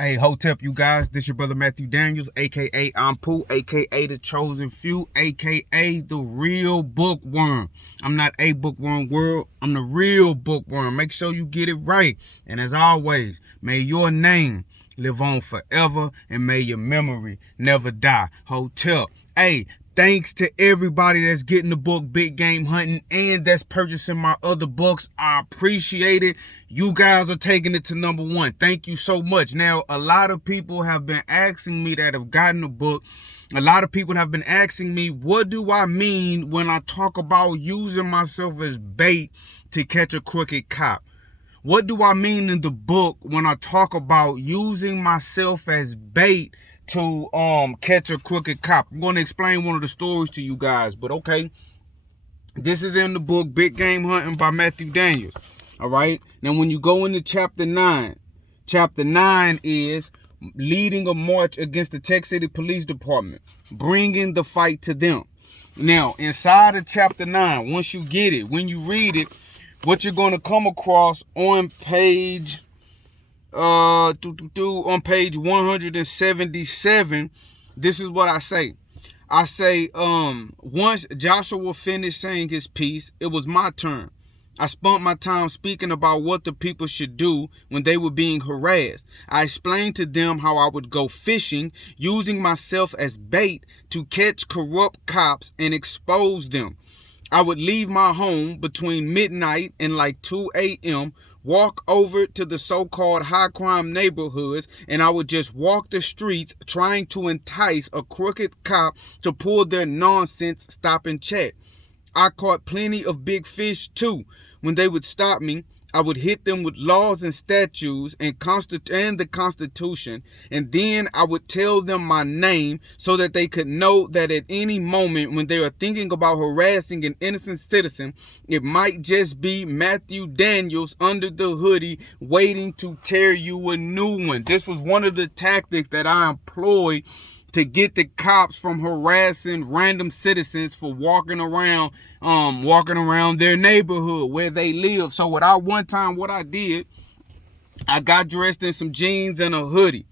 Hey, Hotep, you guys. This your brother Matthew Daniels, a.k.a. I'm Pooh, a.k.a. The Chosen Few, a.k.a. The Real Bookworm. I'm not a bookworm world. I'm the real bookworm. Make sure you get it right. And as always, may your name live on forever and may your memory never die. Hotep. Hey, thanks to everybody that's getting the book Big Game Hunting and that's purchasing my other books. I appreciate it. You guys are taking it to #1. Thank you so much. Now, a lot of people have been asking me that have gotten the book. A lot of people have been asking me, what do I mean when I talk about using myself as bait to catch a crooked cop? What do I mean in the book when I talk about using myself as bait to catch a crooked cop? I'm going to explain one of the stories to you guys, but okay. This is in the book Big Game Hunting by Matthew Daniels. All right. Now, when you go into chapter 9 is leading a march against the Tech City Police Department, bringing the fight to them. Now, inside of chapter 9, once you get it, when you read it, what you're going to come across on page on page 177, this is what I say. I say, once Joshua finished saying his piece, it was my turn. I spent my time speaking about what the people should do when they were being harassed. I explained to them how I would go fishing, using myself as bait to catch corrupt cops and expose them. I would leave my home between midnight and like 2 a.m., walk over to the so-called high crime neighborhoods, and I would just walk the streets trying to entice a crooked cop to pull their nonsense stop and check. I caught plenty of big fish too. When they would stop me, I would hit them with laws and statutes and the Constitution, and then I would tell them my name so that they could know that at any moment when they are thinking about harassing an innocent citizen, it might just be Matthew Daniels under the hoodie waiting to tear you a new one. This was one of the tactics that I employed to get the cops from harassing random citizens for walking around their neighborhood where they live. So what I did, I got dressed in some jeans and a hoodie.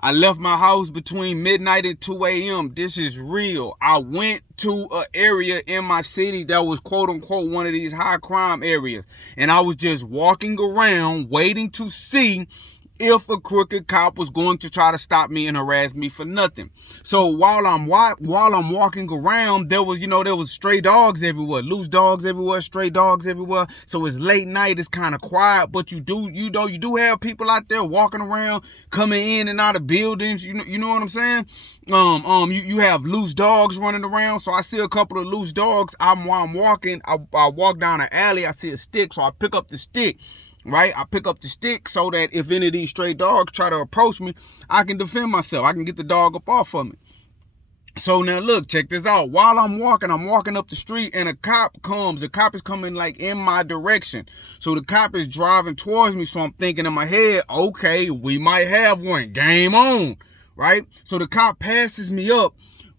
I left my house between midnight and 2 a.m. This is real. I went to an area in my city that was quote unquote one of these high crime areas. And I was just walking around waiting to see if a crooked cop was going to try to stop me and harass me for nothing. So while I'm walking around, there was stray dogs everywhere, loose dogs everywhere, stray dogs everywhere. So it's late night, it's kind of quiet, but you do have people out there walking around, coming in and out of buildings. You know what I'm saying? You have loose dogs running around. So I see a couple of loose dogs. While I'm walking, I walk down an alley. I see a stick, so I pick up the stick. Right? I pick up the stick so that if any of these stray dogs try to approach me, I can defend myself. I can get the dog up off of me. So now look, check this out. While I'm walking up the street and a cop comes. The cop is coming like in my direction. So the cop is driving towards me. So I'm thinking in my head, okay, we might have one. Game on. Right? So the cop passes me up,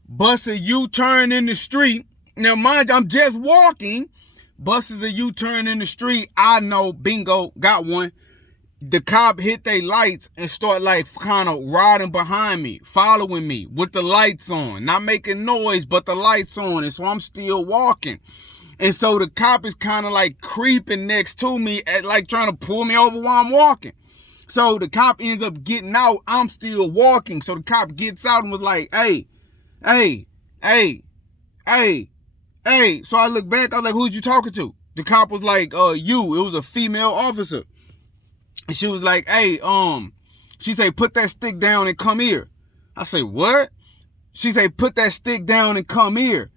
busts a U-turn in the street. Now mind you, I'm just walking. Buses a U-turn in the street. I know, bingo, got one. The cop hit their lights and start like kind of riding behind me, following me with the lights on, not making noise, but the lights on. And so I'm still walking. And so the cop is kind of like creeping next to me, like trying to pull me over while I'm walking. So the cop ends up getting out. I'm still walking. So the cop gets out and was like, hey. So I look back, I was like, who's you talking to? The cop was like, you. It was a female officer. And she was like, hey, she said, put that stick down and come here. I say, what? She said, put that stick down and come here.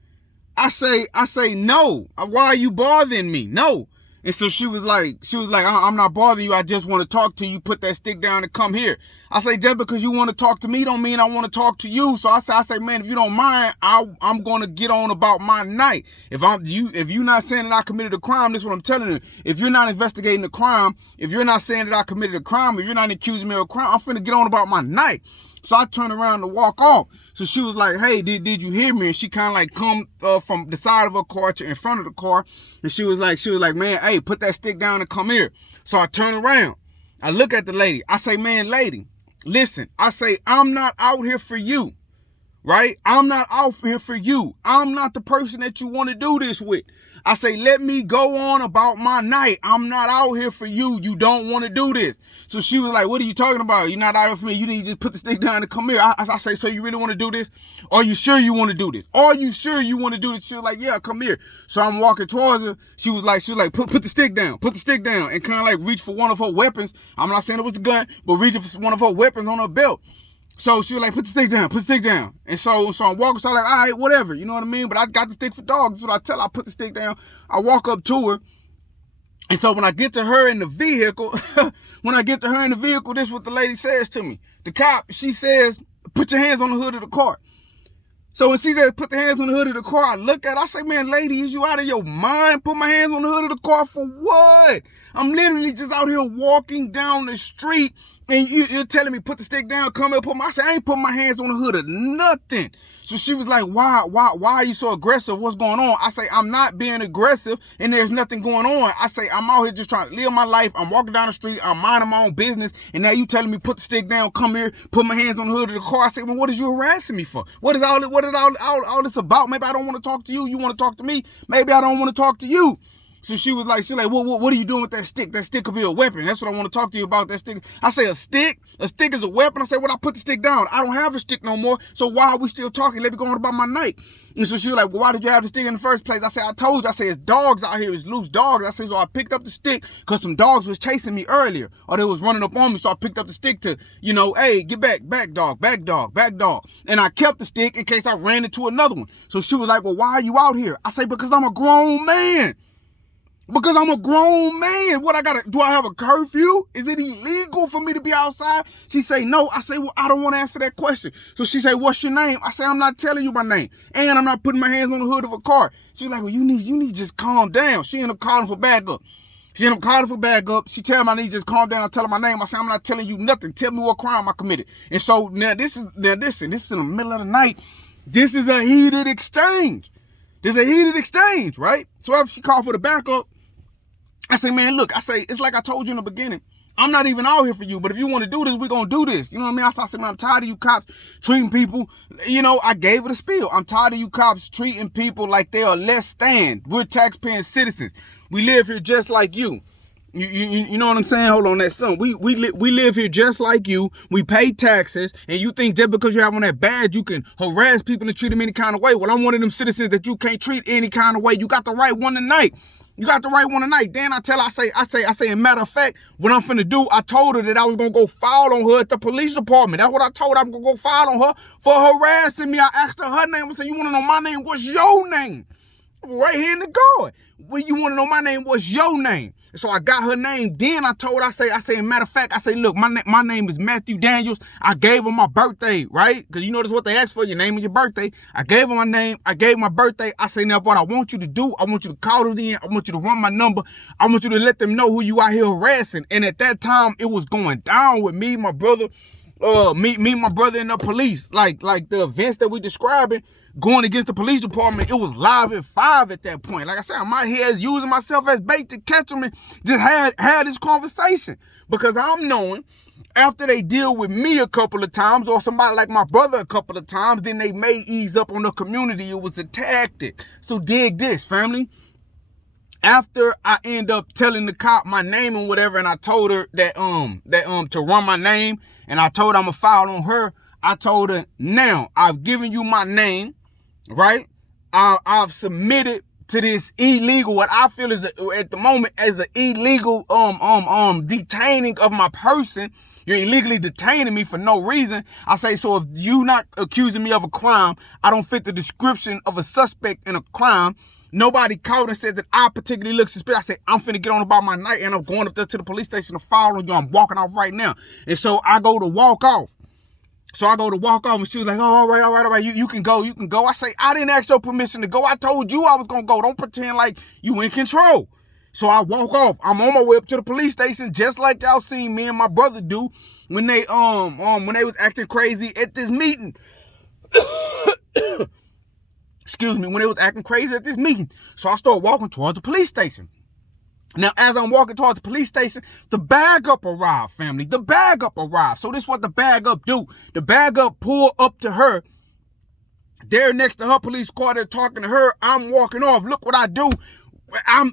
I say, no. Why are you bothering me? No. And so she was like, I'm not bothering you. I just want to talk to you. Put that stick down and come here. I say, just because you want to talk to me don't mean I want to talk to you. So I say, man, if you don't mind, I'm going to get on about my night. If you're not saying that I committed a crime, this is what I'm telling you. If you're not investigating the crime, if you're not saying that I committed a crime, if you're not accusing me of a crime, I'm finna get on about my night. So I turned around to walk off. So she was like, hey, did you hear me? And she kind of like come from the side of her car to in front of the car. And she was like, man, hey, put that stick down and come here. So I turn around. I look at the lady. I say, man, lady, Listen, I say, I'm not out here for you, right? I'm not out here for you. I'm not the person that you want to do this with. I say, let me go on about my night. I'm not out here for you. You don't want to do this. So she was like, what are you talking about? You're not out here for me. You need to just put the stick down and come here. I say, so you really want to do this? Are you sure you want to do this? Are you sure you want to do this? She was like, yeah, come here. So I'm walking towards her. She was like, put the stick down, and kind of like reach for one of her weapons. I'm not saying it was a gun, but reaching for one of her weapons on her belt. So she was like, put the stick down. And so I'm walking, so I'm like, all right, whatever, you know what I mean? But I got the stick for dogs. So I tell her, I put the stick down. I walk up to her. And so when I get to her in the vehicle, this is what the lady says to me. The cop, she says, put your hands on the hood of the car. So when she says, put the hands on the hood of the car, I look at her, I say, man, lady, is you out of your mind? Put my hands on the hood of the car for what? I'm literally just out here walking down the street, and you're telling me, put the stick down, come here, I said, I ain't putting my hands on the hood of nothing. So she was like, why are you so aggressive? What's going on? I say, I'm not being aggressive, and there's nothing going on. I say, I'm out here just trying to live my life. I'm walking down the street. I'm minding my own business. And now you telling me, put the stick down, come here, put my hands on the hood of the car. I say, well, what is you harassing me for? What is all this about? Maybe I don't want to talk to you. You want to talk to me? Maybe I don't want to talk to you. So she was like, what are you doing with that stick? That stick could be a weapon. That's what I want to talk to you about, that stick. I say, a stick? A stick is a weapon? I say, well, I put the stick down. I don't have a stick no more. So why are we still talking? Let me go on about my night. And so she was like, well, why did you have the stick in the first place? I said, I told you. I said, it's dogs out here. It's loose dogs. I said, so I picked up the stick because some dogs was chasing me earlier. Or they was running up on me. So I picked up the stick to, hey, get back, back dog. And I kept the stick in case I ran into another one. So she was like, well, why are you out here? I say, because I'm a grown man. Because I'm a grown man. Do I have a curfew? Is it illegal for me to be outside? She say, no. I say, well, I don't want to answer that question. So she say, what's your name? I say, I'm not telling you my name. And I'm not putting my hands on the hood of a car. She's like, well, you need to just calm down. She ended up calling for backup. She tell me I need to just calm down and tell her my name. I say, I'm not telling you nothing. Tell me what crime I committed. And so now this is in the middle of the night. This is a heated exchange. Right? So after she called for the backup, I say, man, look, it's like I told you in the beginning. I'm not even out here for you, but if you want to do this, we're going to do this. You know what I mean? I said, man, I'm tired of you cops treating people. I gave it a spiel. I'm tired of you cops treating people like they are less than. We're taxpaying citizens. We live here just like you. You know what I'm saying? Hold on, that son. We live here just like you. We pay taxes, and you think just because you have on that badge, you can harass people and treat them any kind of way. Well, I'm one of them citizens that you can't treat any kind of way. You got the right one tonight. Then I tell her, I say, in matter of fact, what I'm finna do, I told her that I was gonna go file on her at the police department. That's what I told her. I'm gonna go file on her for harassing me. I asked her name. I said, you wanna know my name? What's your name? Right here in the guard. When you wanna know my name, what's your name? So I got her name. Then I told her, I say, matter of fact, I say, look, my name is Matthew Daniels. I gave her my birthday, right? Because you know that's what they asked for, your name and your birthday. I gave her my name. I gave my birthday. I say, now what I want you to do, I want you to call it in. I want you to run my number. I want you to let them know who you out here harassing. And at that time, it was going down with me, my brother, my brother and the police. Like the events that we describing, going against the police department, it was live at 5 at that point. Like I said, I'm out here using myself as bait to catch them and just had this conversation. Because I'm knowing after they deal with me a couple of times or somebody like my brother a couple of times, then they may ease up on the community. It was a tactic. So dig this, family. After I end up telling the cop my name and whatever, and I told her that to run my name, and I told her I'm gonna file on her, I told her, now I've given you my name, right? I've submitted to this illegal, what I feel is at the moment as an illegal detaining of my person. You're illegally detaining me for no reason. I say, so if you not accusing me of a crime, I don't fit the description of a suspect in a crime. Nobody called and said that I particularly look suspicious. I say, I'm finna get on about my night, and I'm going up there to the police station to file on you. I'm walking off right now. And so I go to walk off. And she was like, oh, all right. You can go. I say, I didn't ask your permission to go. I told you I was going to go. Don't pretend like you in control. So I walk off. I'm on my way up to the police station, just like y'all seen me and my brother do when they was acting crazy at this meeting. Excuse me, when they was acting crazy at this meeting. So I started walking towards the police station. Now, as I'm walking towards the police station, the bag up arrived, family. The bag up arrived. So this is what the bag up do. The bag up pull up to her. There next to her police car, they're talking to her. I'm walking off. Look what I do.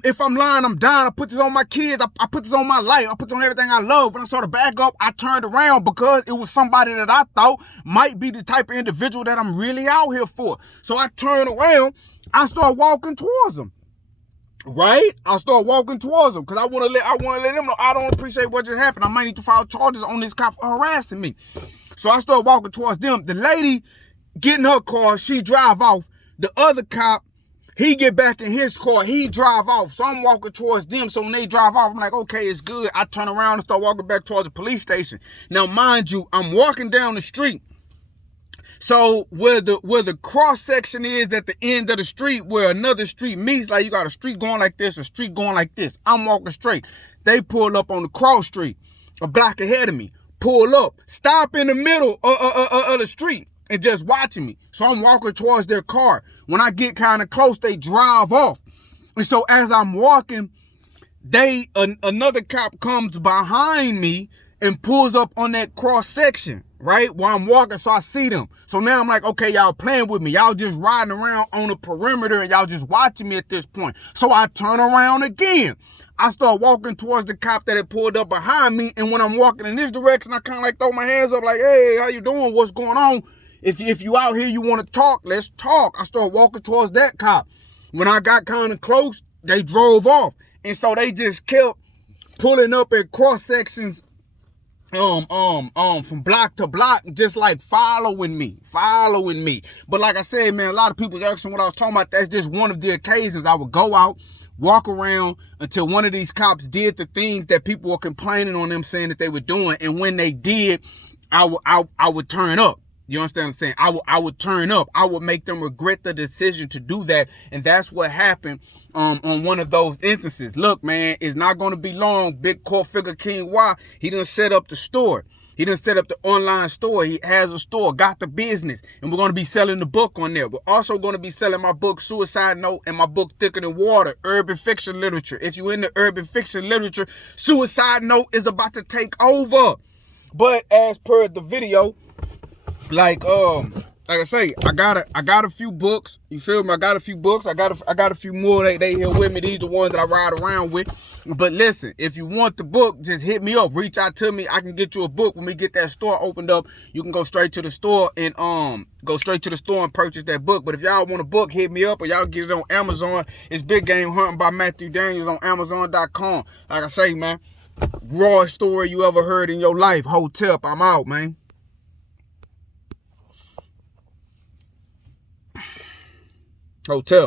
If I'm lying, I'm dying. I put this on my kids. I put this on my life. I put this on everything I love. When I saw the bag up, I turned around because it was somebody that I thought might be the type of individual that I'm really out here for. So I turned around. I start walking towards them. Right? I start walking towards them because I want to let them know I don't appreciate what just happened. I might need to file charges on this cop for harassing me. So I start walking towards them. The lady get in her car, she drive off. The other cop, he get back in his car, he drive off. So I'm walking towards them. So when they drive off, I'm like, okay, it's good. I turn around and start walking back towards the police station. Now, mind you, I'm walking down the street. So where the cross section is at the end of the street, where another street meets, like you got a street going like this, a street going like this. I'm walking straight. They pull up on the cross street, a block ahead of me. Pull up, stop in the middle of the street and just watching me. So I'm walking towards their car. When I get kind of close, they drive off. And so as I'm walking, another cop comes behind me and pulls up on that cross section, right? While I'm walking, so I see them. So now I'm like, okay, y'all playing with me. Y'all just riding around on the perimeter and y'all just watching me at this point. So I turn around again. I start walking towards the cop that had pulled up behind me. And when I'm walking in this direction, I kind of like throw my hands up like, hey, how you doing? What's going on? If you out here, you want to talk, let's talk. I start walking towards that cop. When I got kind of close, they drove off. And so they just kept pulling up at cross sections from block to block, just like following me. But like I said, man, a lot of people asking what I was talking about. That's just one of the occasions I would go out, walk around until one of these cops did the things that people were complaining on them saying that they were doing. And when they did, I would turn up. You understand what I'm saying? I would turn up. I would make them regret the decision to do that. And that's what happened on one of those instances. Look, man, it's not going to be long. Big court figure King Y, he done set up the store. He done set up the online store. He has a store, got the business. And we're going to be selling the book on there. We're also going to be selling my book, Suicide Note, and my book, Thicker Than Water, urban fiction literature. If you're into urban fiction literature, Suicide Note is about to take over. But as per the video, like I say, I got a few books. You feel me? I got a few books. I got a few more. They here with me. These are the ones that I ride around with. But listen, if you want the book, just hit me up. Reach out to me. I can get you a book. When we get that store opened up, you can go straight to the store and purchase that book. But if y'all want a book, hit me up or y'all get it on Amazon. It's Big Game Hunting by Matthew Daniels on Amazon.com. Like I say, man, rawest story you ever heard in your life. Hotel. I'm out, man. Hotel.